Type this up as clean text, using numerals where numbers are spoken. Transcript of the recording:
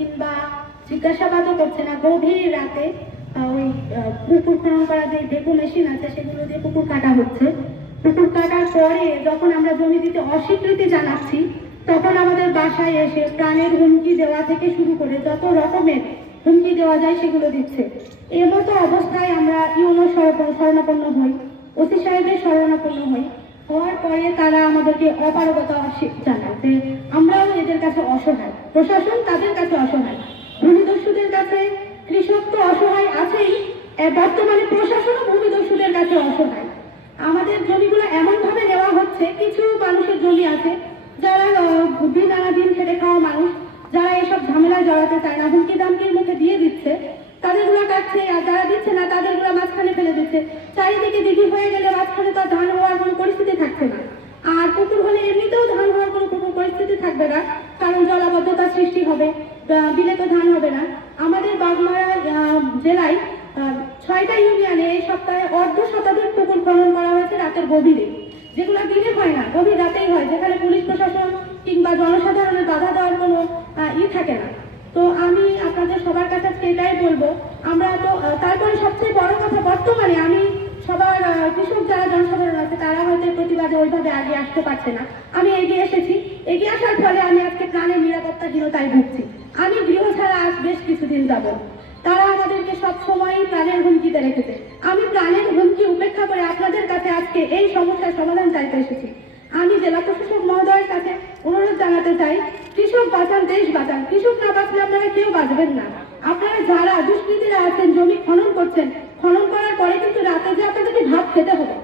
কিংবা জিজ্ঞাসাবাদও করছে না। গভীর রাতে ওই পুকুর খনন করা যে ডেপো মেশিন আছে সেগুলো দিয়ে পুকুর কাটা হচ্ছে। পুকুর কাটার পরে যখন আমরা জমি দিতে অস্বীকৃতি জানাচ্ছি, তখন আমাদের বাসায় এসে প্রাণের হুমকি দেওয়া থেকে শুরু করে যত রকমের হুমকি দেওয়া যায় সেগুলো দিচ্ছে। এর মতো অবস্থায় আমরা ইউনো শরণাপন্ন হই, ওসি সাহেবের শরণাপন্ন হই। হওয়ার পরে তারা আমাদেরকে অপারগতা জানায় যে আমরাও এদের কাছে অসহায়, প্রশাসন তাদের কাছে অসহায়, ভূমিদস্যুদের কাছে। কৃষক তো অসহায় আছেই, বর্তমানে প্রশাসনও ভূমিদস্যুদের কাছে অসহায়। আমাদের জমিগুলো এমন ভাবে নেওয়া হচ্ছে, কিছু মানুষের জমি আছে যারা দিন আনা দিন খেটে খাওয়া মানুষ, যারা এসব ঝামেলায় জড়াতে চায় না, হুমকি দামকির মুখে দিয়ে দিচ্ছে, তাদেরগুলো কাটছে। আর যারা দিচ্ছে না তাদেরগুলো মাঝখানে ফেলে দিচ্ছে। চারিদিকে দিঘি হয়ে গেলে মাঝখানে তো ধান হওয়ার কোনো পরিস্থিতি থাকছে না। আর পুকুর হলে এমনিতেও ধান হওয়ার কোনো পরিস্থিতি থাকবে না, কারণ জলাবদ্ধতার সৃষ্টি হবে, বিলে তো ধান হবে না। আমাদের বাগমারা জেলায় 6টা ইউনিয়নে এই সপ্তাহে অর্ধশতাধিক পুকুর খনন করা হয়েছে রাতের গভীরে, যেগুলো দিনে হয় না, গভীর রাতেই হয়, যেখানে পুলিশ প্রশাসন কিংবা জনসাধারণের বাধা দেওয়ার কোনো থাকে না। তো আমি আপনাদের সবার কাছে এটাই বলবো, আমরা তো তারপরে সবচেয়ে বড় কথা, বর্তমানে আমি সবার কৃষক যারা জনসাধারণ আছে তারা হয়তো প্রতিবাদে ওইভাবে আগে আসতে পারছে না। আমি এগিয়ে এসেছি, এগিয়ে আসার ফলে আমি আজকে প্রাণের নিরাপত্তাহীনতায় ভুগছি। আমি গৃহ ছাড়া আজ বেশ কিছুদিন যাব। তারা আমাদেরকে সবসময়ই প্রাণের হুমকিতে রেখেছে। আমি প্রাণের হুমকি উপেক্ষা করে আপনাদের কাছে আজকে এই সমস্যার সমাধান চাইতে এসেছি। আমি জেলা প্রশাসক মহোদয়ের কাছে অনুরোধ জানাতে চাই, কৃষক বাঁচান, দেশ বাঁচান। কৃষক না বাঁচলে আপনারা কেউ বাঁচবেন না। আপনারা যারা দুষ্কৃতীরা আছেন, জমি খনন করছেন, খনন করার পরে কিন্তু রাতে যে আপনাদেরকে ভাত খেতে হবে।